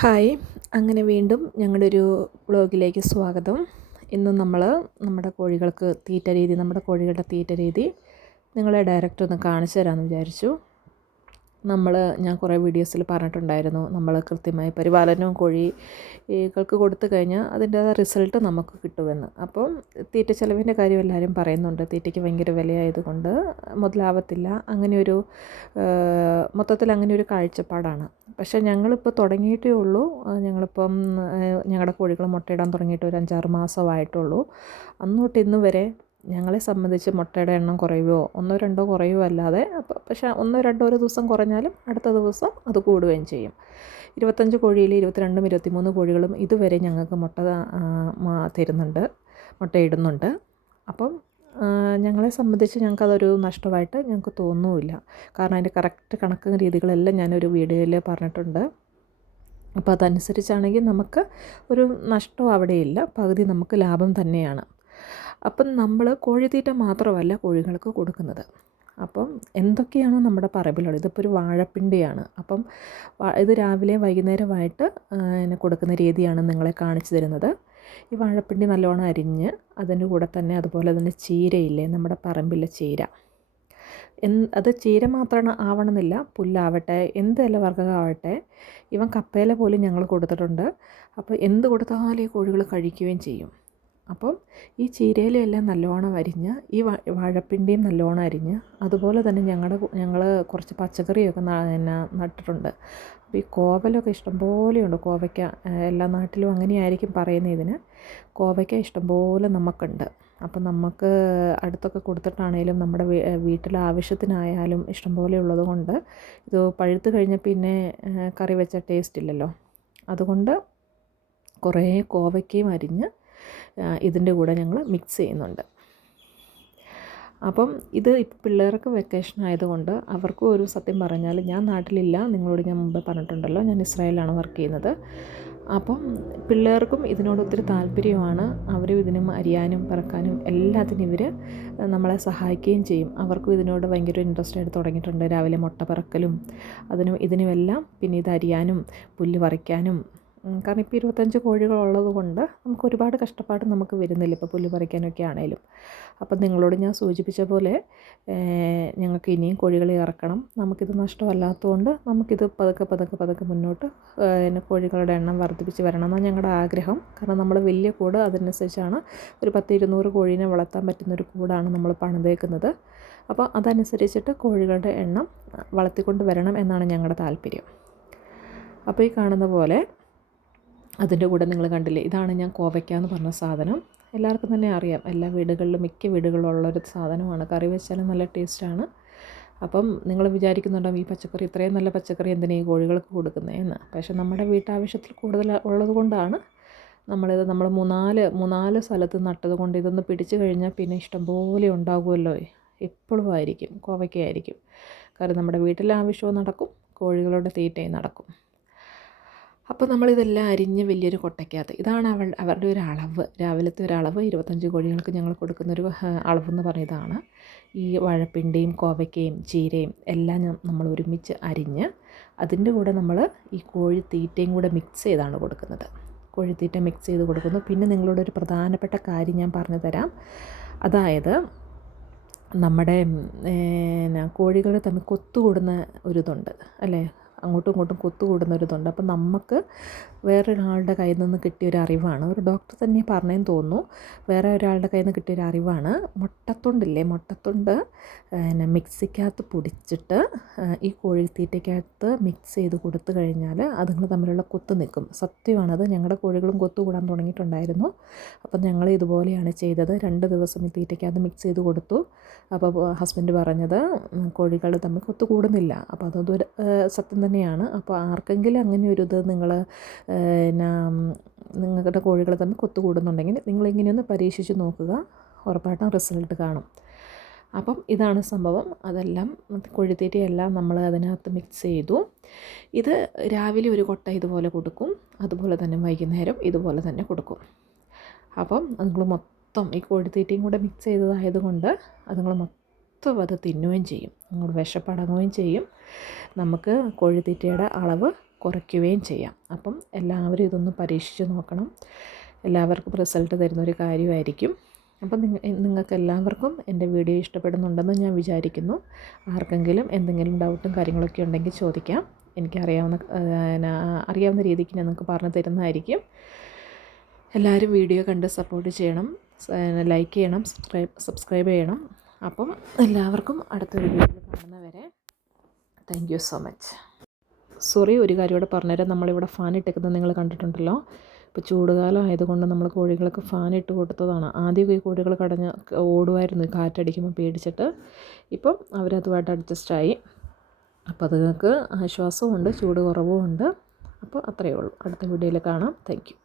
Hi. അങ്ങനെ വീണ്ടും ഞങ്ങളുടെ ഒരു വ്ളോഗിലേക്ക് സ്വാഗതം. ഇന്ന് നമ്മൾ നമ്മുടെ കോഴികൾക്ക് നമ്മുടെ കോഴികളുടെ തീറ്റ രീതി നിങ്ങളെ ഡയറക്റ്റ് ഒന്ന് കാണിച്ചു തരാമെന്ന് വിചാരിച്ചു. ഞാൻ കുറേ വീഡിയോസിൽ പറഞ്ഞിട്ടുണ്ടായിരുന്നു, നമ്മൾ കൃത്യമായി പരിപാലനവും കോഴികൾക്ക് കൊടുത്തു കഴിഞ്ഞാൽ അതിൻ്റേതായ റിസൾട്ട് നമുക്ക് കിട്ടുമെന്ന്. അപ്പം തീറ്റ ചിലവിൻ്റെ കാര്യം എല്ലാവരും പറയുന്നുണ്ട്, തീറ്റയ്ക്ക് ഭയങ്കര വിലയായതുകൊണ്ട് മുതലാവത്തില്ല, മൊത്തത്തിൽ അങ്ങനെ ഒരു കാഴ്ചപ്പാടാണ്. പക്ഷേ ഞങ്ങളിപ്പോൾ തുടങ്ങിയിട്ടേ ഉള്ളൂ. ഞങ്ങളുടെ കോഴികൾ മുട്ടയിടാൻ തുടങ്ങിയിട്ട് ഒരു 5-6 മാസമായിട്ടുള്ളൂ. അന്ന് തൊട്ട് ഇന്ന് വരെ ഞങ്ങളെ സംബന്ധിച്ച് മുട്ടയുടെ എണ്ണം കുറയുകയോ 1-2 കുറയുകയോ അല്ലാതെ, പക്ഷേ 1-2 ഒരു ദിവസം കുറഞ്ഞാലും അടുത്ത ദിവസം അത് കൂടുകയും ചെയ്യും. 25 കോഴിയിൽ 22-23 കോഴികളും ഇതുവരെ ഞങ്ങൾക്ക് മുട്ടയിടുന്നുണ്ട്. അപ്പം ഞങ്ങളെ സംബന്ധിച്ച് ഞങ്ങൾക്കതൊരു നഷ്ടമായിട്ട് ഞങ്ങൾക്ക് തോന്നുന്നില്ല. കാരണം അതിൻ്റെ കറക്റ്റ് കണക്ക് രീതികളെല്ലാം ഞാനൊരു വീഡിയോയിൽ പറഞ്ഞിട്ടുണ്ട്. അപ്പോൾ അതനുസരിച്ചാണെങ്കിൽ നമുക്ക് ഒരു നഷ്ടം അവിടെയില്ല, പകുതി നമുക്ക് ലാഭം തന്നെയാണ്. അപ്പം നമ്മൾ കോഴിത്തീറ്റ മാത്രമല്ല കോഴികൾക്ക് കൊടുക്കുന്നത്. അപ്പം എന്തൊക്കെയാണോ നമ്മുടെ പറമ്പിലുള്ളത്, ഇതിപ്പോൾ ഒരു വാഴപ്പിണ്ടിയാണ്. അപ്പം ഇത് രാവിലെ വൈകുന്നേരമായിട്ട് കൊടുക്കുന്ന രീതിയാണ് നിങ്ങളെ കാണിച്ചു തരുന്നത്. ഈ വാഴപ്പിണ്ടി നല്ലോണം അരിഞ്ഞ് അതിൻ്റെ കൂടെ തന്നെ അതുപോലെ തന്നെ ചീരയില്ലേ, നമ്മുടെ പറമ്പിലെ ചീര, അത് ചീര മാത്രം ആവണമെന്നില്ല, പുല്ലാവട്ടെ എന്ത് ഇലവർഗ്ഗമാവട്ടെ, ഇവൻ കപ്പയില പോലും ഞങ്ങൾ കൊടുത്തിട്ടുണ്ട്. അപ്പോൾ എന്ത് കൊടുത്താലും ഈ കോഴികൾ കഴിക്കുകയും ചെയ്യും. അപ്പം ഈ ചീരയിലെല്ലാം നല്ലോണം അരിഞ്ഞ് ഈ വാഴപ്പിണ്ടിയും നല്ലോണം അരിഞ്ഞ്, അതുപോലെ തന്നെ ഞങ്ങൾ കുറച്ച് പച്ചക്കറിയൊക്കെ നട്ടിട്ടുണ്ട്. അപ്പോൾ ഈ കോവലൊക്കെ ഇഷ്ടംപോലെയുണ്ട്. കോവയ്ക്ക എല്ലാ നാട്ടിലും അങ്ങനെയായിരിക്കും പറയുന്നത് ഇതിന്. കോവയ്ക്ക ഇഷ്ടംപോലെ നമുക്കുണ്ട്. അപ്പം നമുക്ക് അടുത്തൊക്കെ കൊടുത്തിട്ടാണേലും നമ്മുടെ വീട്ടിലെ ആവശ്യത്തിനായാലും ഇഷ്ടംപോലെ ഉള്ളത് കൊണ്ട് ഇത് പഴുത്ത് കഴിഞ്ഞാൽ പിന്നെ കറി വെച്ച ടേസ്റ്റ് ഇല്ലല്ലോ. അതുകൊണ്ട് കുറേ കോവയ്ക്കയും അരിഞ്ഞ് ഇതിൻ്റെ കൂടെ ഞങ്ങൾ മിക്സ് ചെയ്യുന്നുണ്ട്. അപ്പം ഇത് ഇപ്പോൾ പിള്ളേർക്ക് വെക്കേഷൻ ആയതുകൊണ്ട് അവർക്കും ഒരു, സത്യം പറഞ്ഞാൽ ഞാൻ നാട്ടിലില്ല, നിങ്ങളോട് ഞാൻ മുമ്പേ പറഞ്ഞിട്ടുണ്ടല്ലോ, ഞാൻ ഇസ്രായേലിലാണ് വർക്ക് ചെയ്യുന്നത്. അപ്പം പിള്ളേർക്കും ഇതിനോട് ഒത്തിരി താല്പര്യമാണ്. അവരും ഇതിനും അരിയാനും പറക്കാനും എല്ലാത്തിനും ഇവർ നമ്മളെ സഹായിക്കുകയും ചെയ്യും. അവർക്കും ഇതിനോട് ഭയങ്കര ഇൻട്രസ്റ്റ് ആയിട്ട് തുടങ്ങിയിട്ടുണ്ട്. രാവിലെ മുട്ട പറക്കലും ഇതിനുമെല്ലാം, പിന്നെ ഇത് അരിയാനും പുല്ല് പറിക്കാനും. കാരണം ഇപ്പോൾ 25 കോഴികളുള്ളത് കൊണ്ട് നമുക്ക് ഒരുപാട് കഷ്ടപ്പാട് നമുക്ക് വരുന്നില്ല, ഇപ്പോൾ പുല്ല് പറിക്കാനൊക്കെ ആണേലും. അപ്പം നിങ്ങളോട് ഞാൻ സൂചിപ്പിച്ച പോലെ ഞങ്ങൾക്ക് ഇനിയും കോഴികളെ ഇറക്കണം. നമുക്കിത് നഷ്ടമല്ലാത്തതുകൊണ്ട് നമുക്കിത് പതുക്കെ മുന്നോട്ട് കോഴികളുടെ എണ്ണം വർദ്ധിപ്പിച്ച് വരണം എന്നാണ് ഞങ്ങളുടെ ആഗ്രഹം. കാരണം നമ്മൾ വലിയ കൂട്, അതനുസരിച്ചാണ് ഒരു 10-200 കോഴീനെ വളർത്താൻ പറ്റുന്നൊരു കൂടാണ് നമ്മൾ പണിതേക്കുന്നത്. അപ്പോൾ അതനുസരിച്ചിട്ട് കോഴികളുടെ എണ്ണം വളർത്തിക്കൊണ്ട് വരണം എന്നാണ് ഞങ്ങളുടെ താല്പര്യം. അപ്പോൾ ഈ കാണുന്ന പോലെ അതിൻ്റെ കൂടെ നിങ്ങൾ കണ്ടില്ലേ, ഇതാണ് ഞാൻ കോവയ്ക്ക എന്ന് പറഞ്ഞ സാധനം. എല്ലാവർക്കും തന്നെ അറിയാം, എല്ലാ വീടുകളിലും മിക്ക വീടുകളിലും ഉള്ളൊരു സാധനമാണ്. കറി വെച്ചാലും നല്ല ടേസ്റ്റാണ്. അപ്പം നിങ്ങൾ വിചാരിക്കുന്നുണ്ടാവും, ഈ പച്ചക്കറി, ഇത്രയും നല്ല പച്ചക്കറി എന്തിനാണ് ഈ കോഴികൾക്ക് കൊടുക്കുന്നതെന്ന്. പക്ഷേ നമ്മുടെ വീട്ടാവശ്യത്തിൽ കൂടുതൽ ഉള്ളത് കൊണ്ടാണ് നമ്മൾ മൂന്നാല് സ്ഥലത്ത് നട്ടത് കൊണ്ട് ഇതൊന്ന് പിടിച്ചു കഴിഞ്ഞാൽ പിന്നെ ഇഷ്ടംപോലെ ഉണ്ടാകുമല്ലോ, എപ്പോഴും ആയിരിക്കും കോവയ്ക്കയായിരിക്കും. കാരണം നമ്മുടെ വീട്ടിലെ ആവശ്യവും നടക്കും, കോഴികളുടെ തീറ്റയും നടക്കും. അപ്പോൾ നമ്മളിതെല്ലാം അരിഞ്ഞ് വലിയൊരു കൊട്ടയ്ക്കകത്ത്, ഇതാണ് അവരുടെ ഒരു അളവ്, രാവിലത്തെ ഒരു അളവ്. 25 കോഴികൾക്ക് ഞങ്ങൾ കൊടുക്കുന്നൊരു അളവെന്ന് പറയുന്നതാണ്. ഈ വാഴപ്പിണ്ടിയും കോവയ്ക്കയും ചീരയും എല്ലാം നമ്മൾ ഒരുമിച്ച് അരിഞ്ഞ് അതിൻ്റെ കൂടെ നമ്മൾ ഈ കോഴിത്തീറ്റയും കൂടെ മിക്സ് ചെയ്താണ് കൊടുക്കുന്നത്. കോഴിത്തീറ്റ മിക്സ് ചെയ്ത് കൊടുക്കുന്നു. പിന്നെ നിങ്ങളോടൊരു പ്രധാനപ്പെട്ട കാര്യം ഞാൻ പറഞ്ഞു തരാം. അതായത് നമ്മുടെ കോഴികൾ തമ്മിൽ കൊത്തുകൂടുന്ന ഒരിതുണ്ട് അല്ലേ, അങ്ങോട്ടും ഇങ്ങോട്ടും കൊത്തുകൂടുന്നൊരിതുണ്ട്. അപ്പം നമുക്ക് വേറൊരാളുടെ കയ്യിൽ നിന്ന് കിട്ടിയൊരു അറിവാണ്, ഒരു ഡോക്ടർ തന്നെ പറഞ്ഞതെന്ന് തോന്നുന്നു, വേറെ ഒരാളുടെ കയ്യിൽ നിന്ന് കിട്ടിയൊരു അറിവാണ്. മുട്ടത്തൊണ്ട് മിക്സിക്കകത്ത് പൊടിച്ചിട്ട് ഈ കോഴിത്തീറ്റയ്ക്കകത്ത് മിക്സ് ചെയ്ത് കൊടുത്തു കഴിഞ്ഞാൽ അതുങ്ങൾ തമ്മിലുള്ള കൊത്ത് നിൽക്കും. സത്യമാണത്. ഞങ്ങളുടെ കോഴികളും കൊത്തു കൂടാൻ തുടങ്ങിയിട്ടുണ്ടായിരുന്നു. അപ്പം ഞങ്ങൾ ഇതുപോലെയാണ് ചെയ്തത്. 2 ദിവസം ഈ തീറ്റയ്ക്കകത്ത് മിക്സ് ചെയ്ത് കൊടുത്തു. അപ്പോൾ ഹസ്ബൻഡ് പറഞ്ഞത് കോഴികൾ തമ്മിൽ കൊത്തു കൂടുന്നില്ല. അപ്പോൾ അതൊരു സത്യം തന്നെയാണ്. അപ്പോൾ ആർക്കെങ്കിലും അങ്ങനെ ഒരു ഇത് നിങ്ങളുടെ കോഴികൾ തമ്മിൽ കൊത്തു കൂടുന്നുണ്ടെങ്കിൽ നിങ്ങളിങ്ങനെയൊന്ന് പരീക്ഷിച്ച് നോക്കുക, ഉറപ്പായിട്ടും റിസൾട്ട് കാണും. അപ്പം ഇതാണ് സംഭവം. അതെല്ലാം കോഴിത്തീറ്റയെല്ലാം നമ്മൾ അതിനകത്ത് മിക്സ് ചെയ്തു. ഇത് രാവിലെ ഒരു കൊട്ട ഇതുപോലെ കൊടുക്കും, അതുപോലെ തന്നെ വൈകുന്നേരം ഇതുപോലെ തന്നെ കൊടുക്കും. അപ്പം അതുങ്ങൾ മൊത്തം ഈ കോഴിത്തീറ്റയും കൂടെ മിക്സ് ചെയ്തതായതുകൊണ്ട് അതുങ്ങൾ മൊത്തം അത് തിന്നുകയും ചെയ്യും, അങ്ങോട്ട് വിശപ്പടങ്ങുകയും ചെയ്യും. നമുക്ക് കോഴിത്തീറ്റയുടെ അളവ് കുറയ്ക്കുകയും ചെയ്യാം. അപ്പം എല്ലാവരും ഇതൊന്ന് പരീക്ഷിച്ച് നോക്കണം. എല്ലാവർക്കും റിസൾട്ട് തരുന്നൊരു കാര്യമായിരിക്കും. അപ്പം നിങ്ങൾക്ക് എല്ലാവർക്കും എൻ്റെ വീഡിയോ ഇഷ്ടപ്പെടുന്നുണ്ടെന്ന് ഞാൻ വിചാരിക്കുന്നു. ആർക്കെങ്കിലും എന്തെങ്കിലും ഡൗട്ടും കാര്യങ്ങളൊക്കെ ഉണ്ടെങ്കിൽ ചോദിക്കാം. അറിയാവുന്ന രീതിക്ക് ഞാൻ നിങ്ങൾക്ക് പറഞ്ഞു തരുന്നതായിരിക്കും. എല്ലാവരും വീഡിയോ കണ്ട് സപ്പോർട്ട് ചെയ്യണം, ലൈക്ക് ചെയ്യണം, സബ്സ്ക്രൈബ് ചെയ്യണം. അപ്പം എല്ലാവർക്കും അടുത്തൊരു വീഡിയോയിൽ കാണുന്നവരെ thank you so much. Sorry, ഒരു കാര്യം കൂടെ പറഞ്ഞുതരാം. നമ്മളിവിടെ ഫാൻ ഇട്ടേക്കുന്നത് നിങ്ങൾ കണ്ടിട്ടുണ്ടല്ലോ. ഇപ്പോൾ ചൂടുകാലം ആയതുകൊണ്ട് നമ്മൾ കോഴികൾക്ക് ഫാൻ ഇട്ട് കൊടുത്തതാണ്. ആദ്യമൊക്കെ ഈ കോഴികൾ ഓടുമായിരുന്നു കാറ്റടിക്കുമ്പോൾ പേടിച്ചിട്ട്. ഇപ്പം അവരതുമായിട്ട് അഡ്ജസ്റ്റായി. അപ്പോൾ അതുങ്ങൾക്ക് ആശ്വാസമുണ്ട്, ചൂട് കുറവുമുണ്ട്. അപ്പോൾ അത്രയേ ഉള്ളൂ. അടുത്ത വീഡിയോയിൽ കാണാം. Thank you.